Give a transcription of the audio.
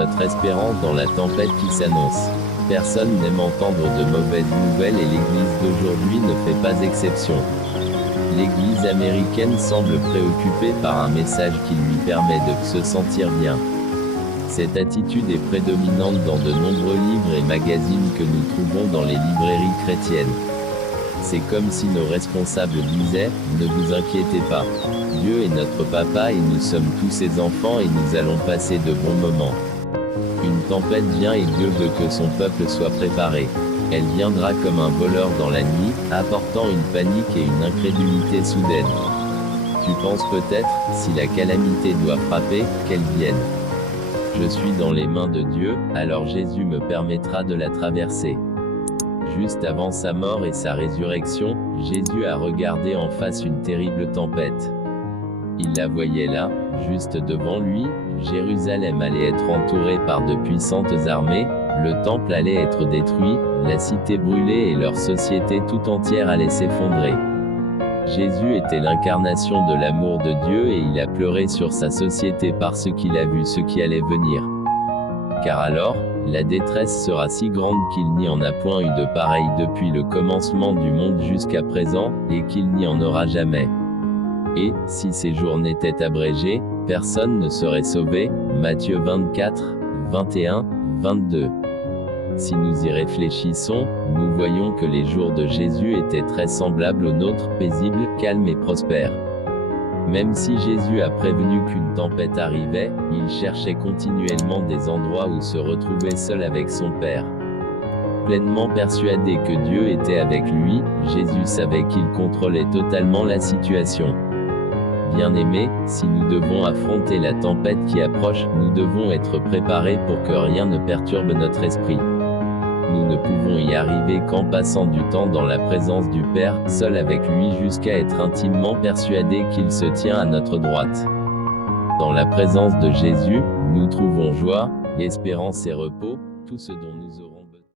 notre espérance dans la tempête qui s'annonce. Personne n'aime entendre de mauvaises nouvelles et l'Église d'aujourd'hui ne fait pas exception. L'Église américaine semble préoccupée par un message qui lui permet de se sentir bien. Cette attitude est prédominante dans de nombreux livres et magazines que nous trouvons dans les librairies chrétiennes. C'est comme si nos responsables disaient « Ne vous inquiétez pas. Dieu est notre papa et nous sommes tous ses enfants et nous allons passer de bons moments. » Une tempête vient et Dieu veut que son peuple soit préparé. Elle viendra comme un voleur dans la nuit, apportant une panique et une incrédulité soudaine. Tu penses peut-être, si la calamité doit frapper, qu'elle vienne. Je suis dans les mains de Dieu, alors Jésus me permettra de la traverser. Juste avant sa mort et sa résurrection, Jésus a regardé en face une terrible tempête. Il la voyait là, juste devant lui, Jérusalem allait être entourée par de puissantes armées, le temple allait être détruit, la cité brûlée et leur société tout entière allait s'effondrer. Jésus était l'incarnation de l'amour de Dieu et il a pleuré sur sa société parce qu'il a vu ce qui allait venir. Car alors, la détresse sera si grande qu'il n'y en a point eu de pareil depuis le commencement du monde jusqu'à présent, et qu'il n'y en aura jamais. Et, si ces jours n'étaient abrégés, personne ne serait sauvé. Matthieu 24, 21, 22. Si nous y réfléchissons, nous voyons que les jours de Jésus étaient très semblables aux nôtres, paisibles, calmes et prospères. Même si Jésus a prévenu qu'une tempête arrivait, il cherchait continuellement des endroits où se retrouver seul avec son Père. Pleinement persuadé que Dieu était avec lui, Jésus savait qu'il contrôlait totalement la situation. Bien-aimés, si nous devons affronter la tempête qui approche, nous devons être préparés pour que rien ne perturbe notre esprit. Nous ne pouvons y arriver qu'en passant du temps dans la présence du Père, seul avec lui jusqu'à être intimement persuadés qu'il se tient à notre droite. Dans la présence de Jésus, nous trouvons joie, espérance et repos, tout ce dont nous aurons